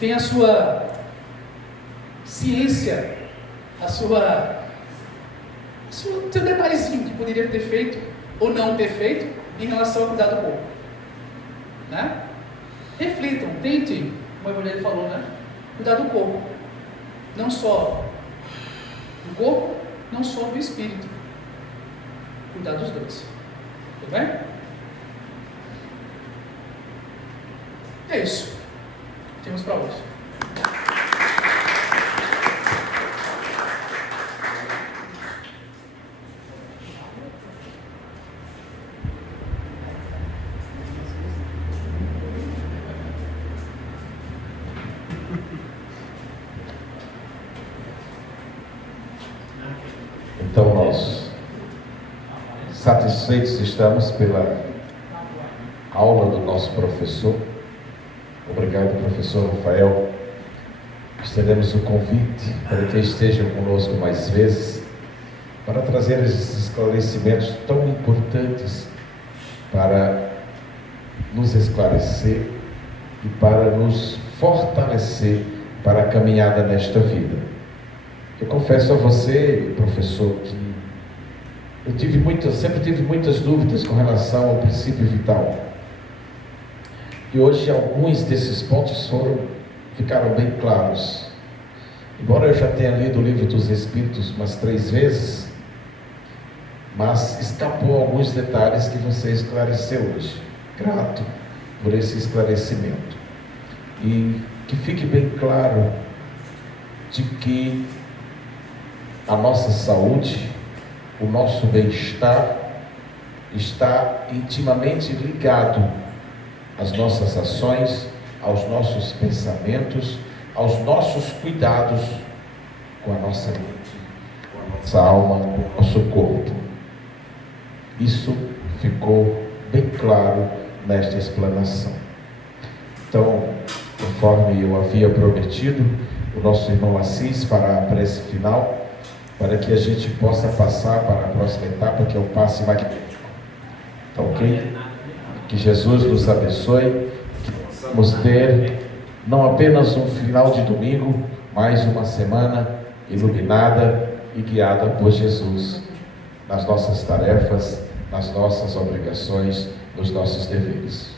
tem a sua ciência, seu detalhezinho que poderia ter feito ou não ter feito em relação a cuidar do corpo. Né? Reflitam, tentem, como o Evangelho falou, né? Cuidar do corpo. Não só do corpo, não só do espírito. Cuidar dos dois. Tudo bem? É isso. Temos para hoje. Então nós satisfeitos estamos pela aula do nosso professor. Obrigado, professor Rafael. Estendemos o convite para que esteja conosco mais vezes, para trazer esses esclarecimentos tão importantes para nos esclarecer e para nos fortalecer para a caminhada nesta vida. Eu confesso a você, professor, que eu sempre tive muitas dúvidas com relação ao princípio vital. E hoje alguns desses pontos ficaram bem claros. Embora eu já tenha lido o Livro dos Espíritos umas 3 vezes, mas escapou alguns detalhes que você esclareceu hoje. Grato por esse esclarecimento. E que fique bem claro de que a nossa saúde, o nosso bem-estar está intimamente ligado às nossas ações, aos nossos pensamentos, aos nossos cuidados com a nossa mente. nossa alma com o nosso corpo. Isso ficou bem claro nesta explanação. Então, conforme eu havia prometido, o nosso irmão Assis fará a prece final, para que a gente possa passar para a próxima etapa, que é o passe magnético. Tá ok? Que Jesus nos abençoe, que possamos ter não apenas um final de domingo, mas uma semana iluminada e guiada por Jesus nas nossas tarefas, nas nossas obrigações, nos nossos deveres.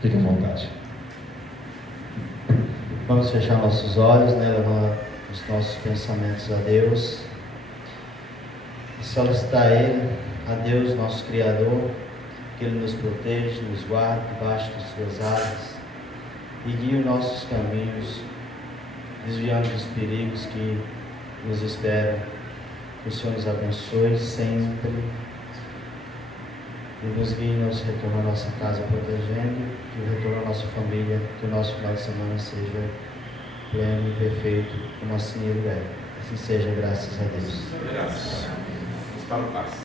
Fique à vontade. Vamos fechar nossos olhos, levar os nossos pensamentos a Deus e solicitar a Ele, a Deus, nosso Criador, que Ele nos proteja, nos guarde debaixo de suas asas e guie os nossos caminhos, desviando dos perigos que nos esperam. Que o Senhor nos abençoe sempre e nos guie e nos retorno à nossa casa protegendo, que o retorno à nossa família, que o nosso final de semana seja pleno e perfeito, como assim Ele é. Assim seja, graças a Deus. Graças. Para o passe.